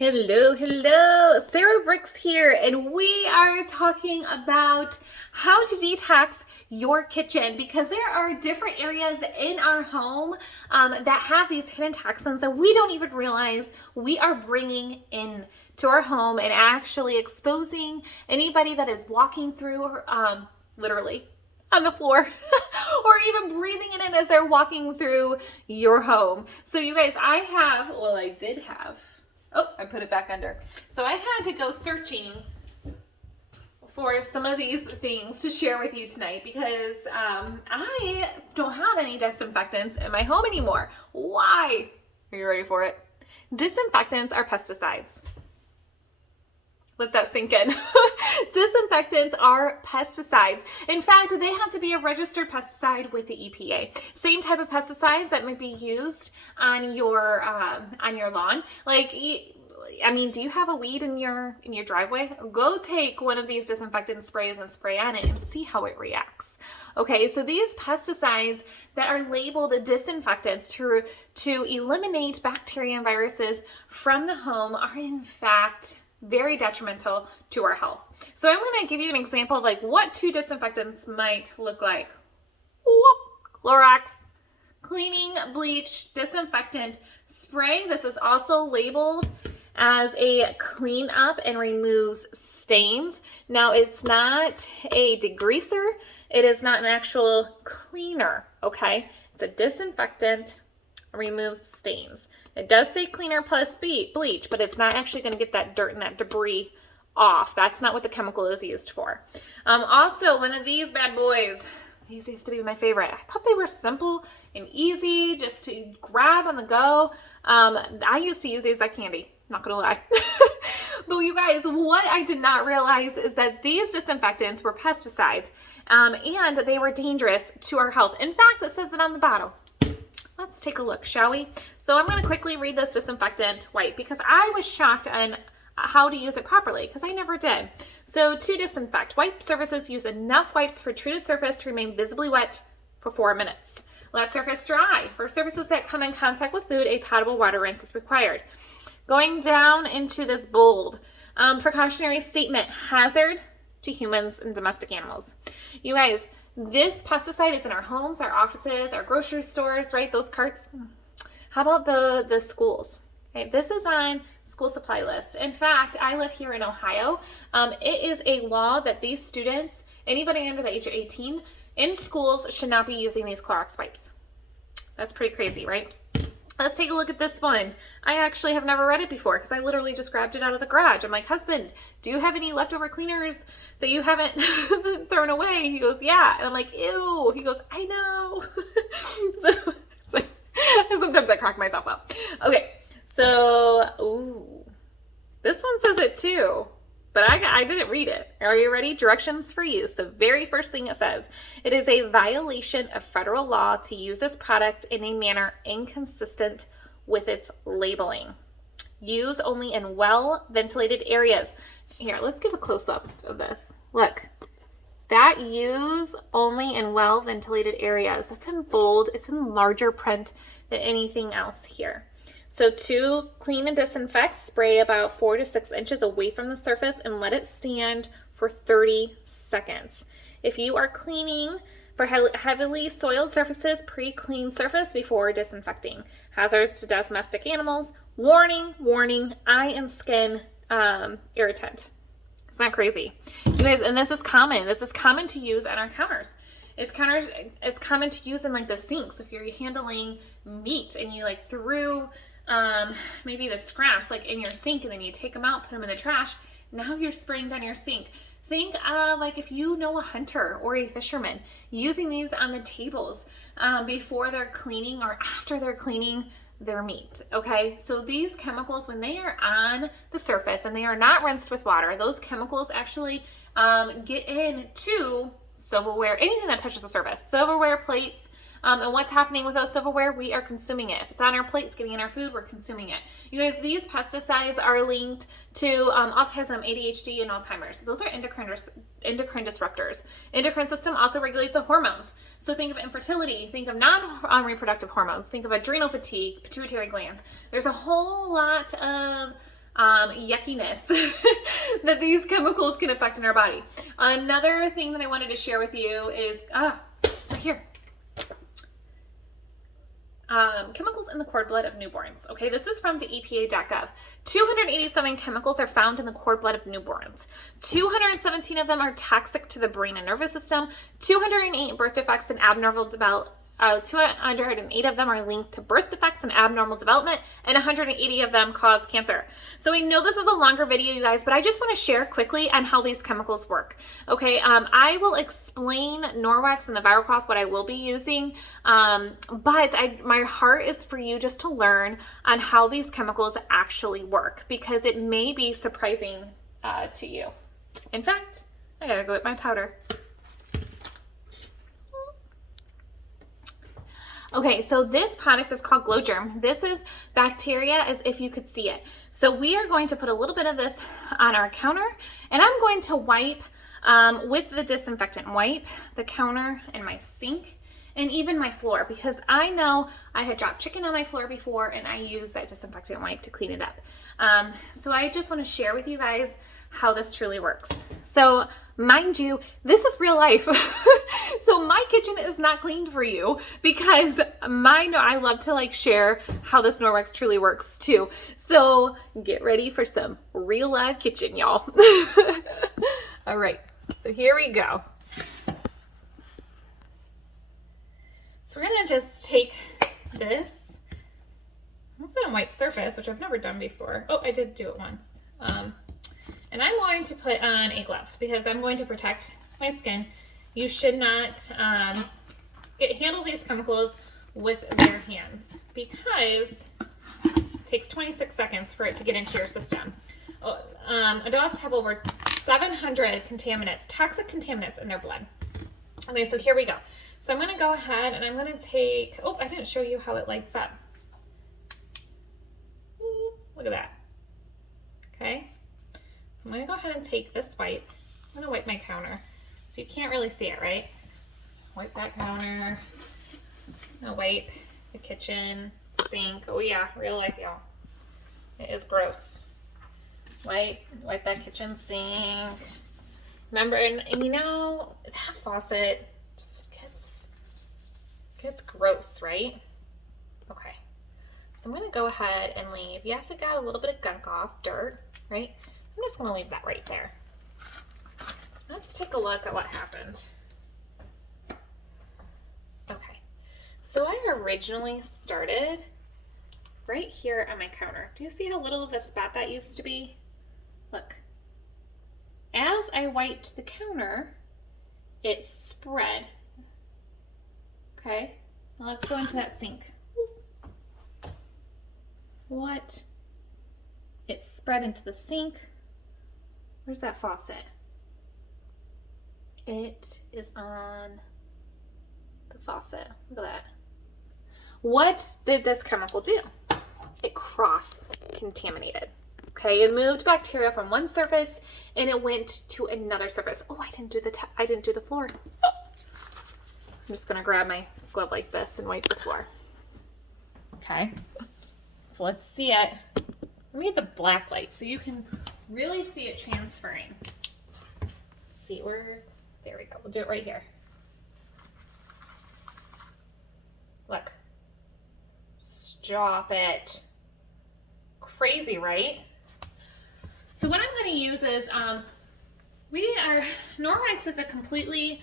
Hello, hello. Sarah Brooks here, and we are talking about how to detox your kitchen because there are different areas in our home that have these hidden toxins that we don't even realize we are bringing in to our home and actually exposing anybody that is walking through literally on the floor or even breathing it in as they're walking through your home. So you guys, I did have, oh, I put it back under. So I had to go searching for some of these things to share with you tonight because I don't have any disinfectants in my home anymore. Why? Are you ready for it? Disinfectants are pesticides. Let that sink in. Disinfectants are pesticides. In fact, they have to be a registered pesticide with the EPA. Same type of pesticides that might be used on your lawn. Like, I mean, do you have a weed in your driveway? Go take one of these disinfectant sprays and spray on it and see how it reacts. Okay, so these pesticides that are labeled disinfectants to eliminate bacteria and viruses from the home are in fact very detrimental to our health. So I'm going to give you an example of like what two disinfectants might look like. Clorox cleaning bleach disinfectant spray. This is also labeled as a clean up and removes stains. Now it's not a degreaser. It is not an actual cleaner, okay? It's a disinfectant, removes stains. It does say cleaner plus bleach, but it's not actually going to get that dirt and that debris off. That's not what the chemical is used for. Also, one of these bad boys, these used to be my favorite. I thought they were simple and easy just to grab on the go. I used to use these like candy, not gonna lie. But you guys, what I did not realize is that these disinfectants were pesticides and they were dangerous to our health. In fact, it says it on the bottle. Let's take a look, shall we? So I'm going to quickly read this disinfectant wipe because I was shocked on how to use it properly because I never did. So to disinfect, wipe surfaces use enough wipes for treated surface to remain visibly wet for 4 minutes. Let surface dry. For surfaces that come in contact with food, a potable water rinse is required. Going down into this bold precautionary statement, hazard to humans and domestic animals. You guys, this pesticide is in our homes, our offices, our grocery stores, right? Those carts. How about the schools? Okay, this is on school supply list. In fact, I live here in Ohio. It is a law that these students, anybody under the age of 18, in schools should not be using these Clorox wipes. That's pretty crazy, right? Let's take a look at this one. I actually have never read it before because I literally just grabbed it out of the garage. I'm like, husband, do you have any leftover cleaners that you haven't thrown away? He goes, yeah. And I'm like, ew. He goes, I know. So it's like, sometimes I crack myself up. Okay, so, ooh, this one says it too. But I didn't read it. Are you ready? Directions for use. The very first thing it says, it is a violation of federal law to use this product in a manner inconsistent with its labeling. Use only in well-ventilated areas. Here, let's give a close-up of this. Look, that use only in well-ventilated areas. That's in bold. It's in larger print than anything else here. So to clean and disinfect, spray about 4 to 6 inches away from the surface and let it stand for 30 seconds. If you are cleaning for heavily soiled surfaces, pre-clean surface before disinfecting. Hazards to domestic animals. Warning, warning, eye and skin irritant. It's not crazy. You guys, and this is common. This is common to use on our counters. It's common to use in like the sinks. If you're handling meat and you like threw maybe the scraps like in your sink and then you take them out, put them in the trash. Now you're spraying down your sink. Think of like if you know a hunter or a fisherman using these on the tables before they're cleaning or after they're cleaning their meat. Okay, so these chemicals, when they are on the surface and they are not rinsed with water, those chemicals actually get into silverware, anything that touches the surface, silverware, plates. And what's happening with those silverware? We are consuming it. If it's on our plate, it's getting in our food, we're consuming it. You guys, these pesticides are linked to autism, ADHD, and Alzheimer's. Those are endocrine disruptors. Endocrine system also regulates the hormones. So think of infertility, think of non-reproductive hormones, think of adrenal fatigue, pituitary glands. There's a whole lot of yuckiness that these chemicals can affect in our body. Another thing that I wanted to share with you is, it's right here. Chemicals in the cord blood of newborns. Okay, this is from the EPA.gov. 287 chemicals are found in the cord blood of newborns. 217 of them are toxic to the brain and nervous system. 208 birth defects and abnormal development. 208 of them are linked to birth defects and abnormal development, and 180 of them cause cancer. So I know this is a longer video, you guys, but I just want to share quickly on how these chemicals work. Okay, I will explain Norwex and the viral cloth, what I will be using, but my heart is for you just to learn on how these chemicals actually work, because it may be surprising to you. In fact, I gotta go with my powder. Okay, so this product is called Glow Germ. This is bacteria as if you could see it. So we are going to put a little bit of this on our counter, and I'm going to wipe with the disinfectant, wipe the counter and my sink and even my floor, because I know I had dropped chicken on my floor before and I used that disinfectant wipe to clean it up. So I just want to share with you guys how this truly works. So mind you, this is real life. So my kitchen is not cleaned for you, because I love to like share how this Norwex truly works too. So get ready for some real live kitchen, y'all. All right, so here we go. So we're gonna just take this. I'm also on a white surface, which I've never done before. Oh, I did do it once. And I'm going to put on a glove because I'm going to protect my skin. You should not handle these chemicals with bare hands, because it takes 26 seconds for it to get into your system. Adults have over 700 contaminants, toxic contaminants in their blood. Okay, so here we go. So I'm going to go ahead and I'm going to take, oh, I didn't show you how it lights up. Ooh, look at that. Okay. I'm going to go ahead and take this wipe. I'm going to wipe my counter. So you can't really see it, right? Wipe that counter. I'm going to wipe the kitchen, sink. Oh yeah, real life, y'all. It is gross. Wipe that kitchen sink. Remember, and you know, that faucet just gets gross, right? Okay. So I'm going to go ahead and leave. Yes, it got a little bit of gunk off, dirt, right? I'm just going to leave that right there. Let's take a look at what happened. Okay, so I originally started right here on my counter. Do you see how little of a spot that used to be? Look. As I wiped the counter, it spread. Okay, now let's go into that sink. What? It spread into the sink. Where's that faucet? It is on the faucet. Look at that. What did this chemical do? It cross-contaminated. Okay, it moved bacteria from one surface and it went to another surface. Oh, I didn't do the floor. Oh. I'm just gonna grab my glove like this and wipe the floor. Okay, so let's see it. Let me get the black light so you can really see it transferring. Let's see where, there we go. We'll do it right here. Look. Stop it. Crazy, right? So what I'm going to use is, Norwex is a completely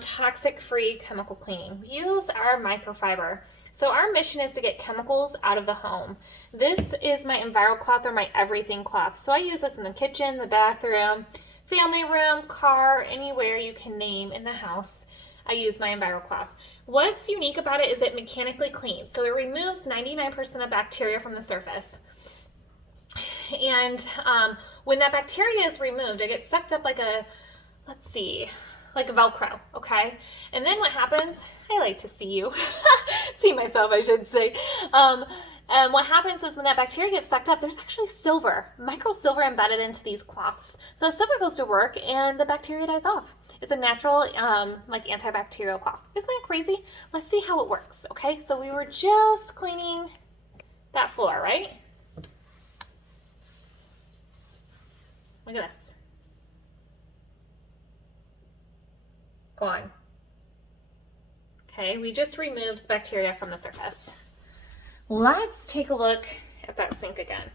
toxic-free chemical cleaning. We use our microfiber. So our mission is to get chemicals out of the home. This is my Enviro cloth, or my everything cloth. So I use this in the kitchen, the bathroom, family room, car, anywhere you can name in the house. I use my Enviro cloth. What's unique about it is it mechanically cleans. So it removes 99% of bacteria from the surface. And when that bacteria is removed, it gets sucked up like a, let's see, like a Velcro, okay? And then what happens, I like to see you, see myself, I should say. And what happens is when that bacteria gets sucked up, there's actually silver, micro silver embedded into these cloths. So the silver goes to work and the bacteria dies off. It's a natural, like antibacterial cloth. Isn't that crazy? Let's see how it works, okay? So we were just cleaning that floor, right? Look at this. Gone. Okay, we just removed the bacteria from the surface. Let's take a look at that sink again.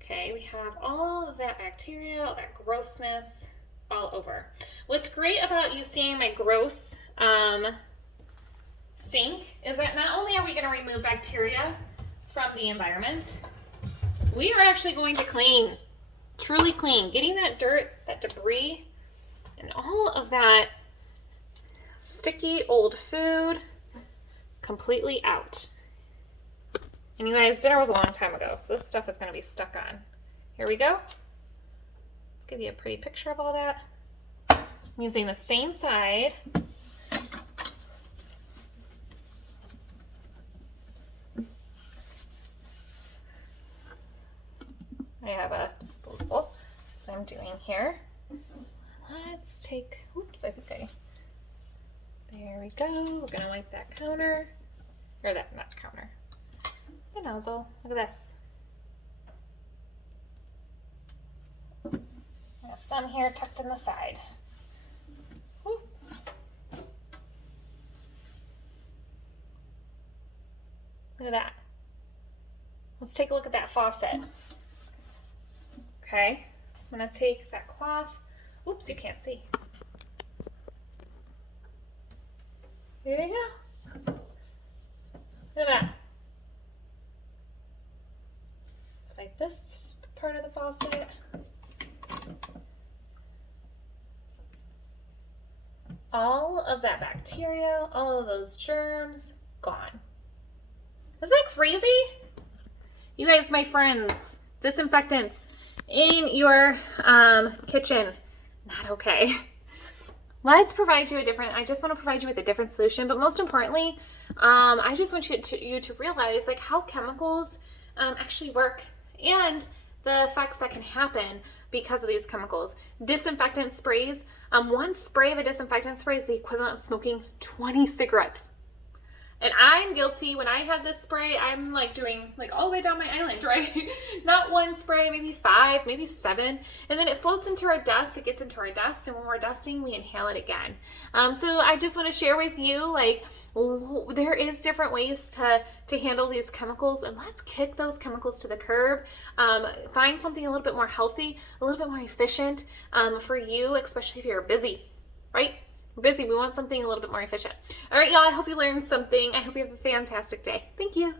Okay, we have all of that bacteria, all that grossness all over. What's great about you seeing my gross sink is that not only are we going to remove bacteria from the environment, we are actually going to clean, truly clean, getting that dirt, that debris, and all of that sticky old food completely out. And you guys, dinner was a long time ago, so this stuff is going to be stuck on. Here we go. Let's give you a pretty picture of all that. I'm using the same side. I have a disposable, so I'm doing here. Let's take, oops, I think there we go. We're gonna wipe that counter, or that, not counter, the nozzle. Look at this. I have some here tucked in the side. Whoop. Look at that. Let's take a look at that faucet. Okay, I'm gonna take that cloth. Oops, you can't see. Here you go. Look at that. Let's wipe this part of the faucet. All of that bacteria, all of those germs, gone. Isn't that crazy? You guys, my friends, disinfectants in your kitchen, not okay. Let's provide you I just want to provide you with a different solution, but most importantly, I just want you to realize like how chemicals actually work and the effects that can happen because of these chemicals. Disinfectant sprays, one spray of a disinfectant spray is the equivalent of smoking 20 cigarettes. And I'm guilty. When I have this spray, I'm like doing like all the way down my island, right? Not one spray, maybe 5, maybe 7. And then it floats into our dust. It gets into our dust. And when we're dusting, we inhale it again. So I just want to share with you, like, there is different ways to handle these chemicals. And let's kick those chemicals to the curb. Find something a little bit more healthy, a little bit more efficient for you, especially if you're busy, right? Busy. We want something a little bit more efficient. All right, y'all, I hope you learned something. I hope you have a fantastic day. Thank you.